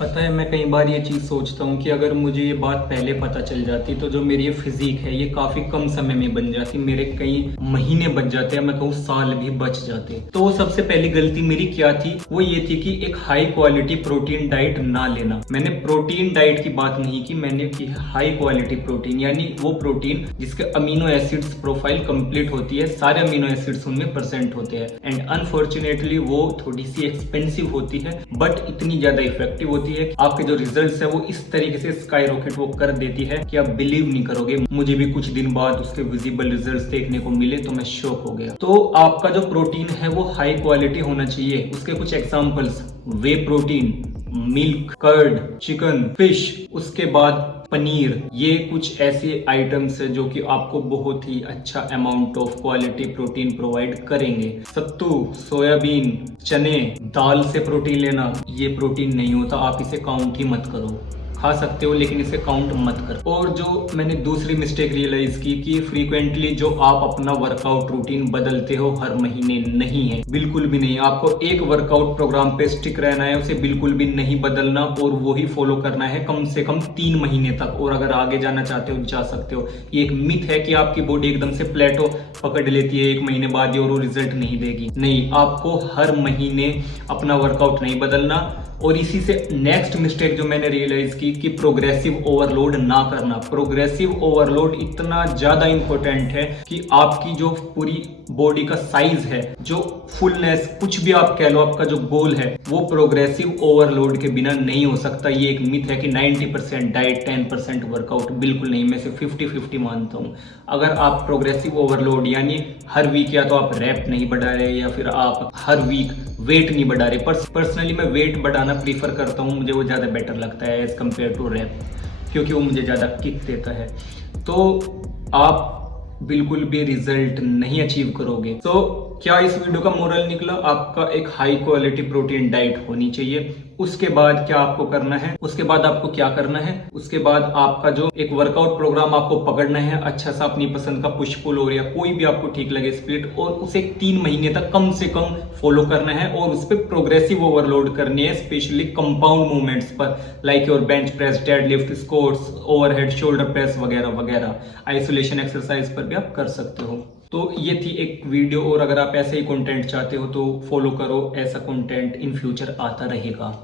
पता है, मैं कई बार ये चीज़ सोचता हूँ कि अगर मुझे ये बात पहले पता चल जाती तो जो मेरी ये फिजिक है ये काफ़ी कम समय में बन जाती, मेरे कई महीने बच जाते, या मैं कहूँ साल भी बच जाते। तो सबसे पहली गलती मेरी क्या थी, वो ये थी कि एक हाई क्वालिटी प्रोटीन डाइट ना लेना। मैंने प्रोटीन डाइट की बात नहीं की, मैंने की हाई क्वालिटी प्रोटीन, यानी वो प्रोटीन जिसके अमीनो एसिड्स प्रोफाइल कंप्लीट होती है, सारे अमीनो एसिड्स उनमें परसेंट होते हैं। एंड अनफॉर्चुनेटली वो थोड़ी सी एक्सपेंसिव होती है, बट इतनी ज्यादा इफेक्टिव होती है। आपके जो रिजल्ट्स है वो इस तरीके से स्काई रॉकेट वो कर देती है कि आप बिलीव नहीं करोगे। मुझे भी कुछ दिन बाद उसके विजिबल रिजल्ट्स देखने को मिले तो मैं शॉक हो गया। तो आपका जो प्रोटीन है वो हाई क्वालिटी होना चाहिए। उसके कुछ examples: whey protein, milk, curd, chicken, fish, उसके बाद पनीर। ये कुछ ऐसे आइटम्स है जो कि आपको बहुत ही अच्छा amount of quality protein provide करेंगे। सत्तू, सोयाबीन, चने, दाल से प्रोटीन लेना, ये प्रोटीन नहीं होता, आप इसे काउंट ही मत करो। खा सकते हो लेकिन इसे काउंट मत करो। और जो मैंने दूसरी मिस्टेक रियलाइज की कि फ्रीक्वेंटली जो आप अपना वर्कआउट रूटीन बदलते हो हर महीने, नहीं है, बिल्कुल भी नहीं। आपको एक वर्कआउट प्रोग्राम पे स्टिक रहना है, उसे बिल्कुल भी नहीं बदलना, और वो ही फॉलो करना है कम से कम 3 महीने तक। और अगर आगे जाना चाहते हो जा सकते हो। ये एक मिथ है कि आपकी बॉडी एकदम से प्लेटो पकड़ लेती है 1 महीने बाद ही और वो रिजल्ट नहीं देगी। नहीं, आपको हर महीने अपना वर्कआउट नहीं बदलना। और इसी से नेक्स्ट मिस्टेक जो मैंने रियलाइज की कि प्रोग्रेसिव ओवरलोड ना करना। प्रोग्रेसिव ओवरलोड इतना ज्यादा इंपॉर्टेंट है कि आपकी जो पूरी बॉडी का साइज है, जो फुलनेस, कुछ भी आप कह लो, आपका जो गोल है वो प्रोग्रेसिव ओवरलोड के बिना नहीं हो सकता। ये एक मिथ है कि 90% डाइट 10% वर्कआउट, बिल्कुल नहीं। मैं सिर्फ 50-50 मानता हूँ। अगर आप प्रोग्रेसिव ओवरलोड यानी हर वीक या तो आप रैप नहीं बढ़ा रहे या फिर आप हर वीक वेट नहीं बढ़ा रहे। पर्सनली मैं वेट बढ़ाना प्रीफर करता हूँ, मुझे वो ज़्यादा बेटर लगता है एज कम्पेयर टू रैप, क्योंकि वो मुझे ज़्यादा किक देता है। तो आप बिल्कुल भी रिजल्ट नहीं अचीव करोगे। तो क्या इस वीडियो का मोरल निकला? आपका एक हाई क्वालिटी प्रोटीन डाइट होनी चाहिए। उसके बाद क्या आपको करना है, उसके बाद आपको क्या करना है, उसके बाद आपका जो एक वर्कआउट प्रोग्राम आपको पकड़ना है अच्छा सा, अपनी पसंद का पुश पुल हो या कोई भी आपको ठीक लगे स्प्लिट, और उसे 3 महीने तक कम से कम फॉलो करना है। और उस पर प्रोग्रेसिव ओवरलोड करनी है, स्पेशली कंपाउंड मूवमेंट्स पर, like your bench press, deadlift, squats, overhead shoulder press वगैरह वगैरह। आइसोलेशन एक्सरसाइज पर भी आप कर सकते हो। तो ये थी एक वीडियो, और अगर आप ऐसे ही कंटेंट चाहते हो तो फॉलो करो, ऐसा कंटेंट इन फ्यूचर आता रहेगा।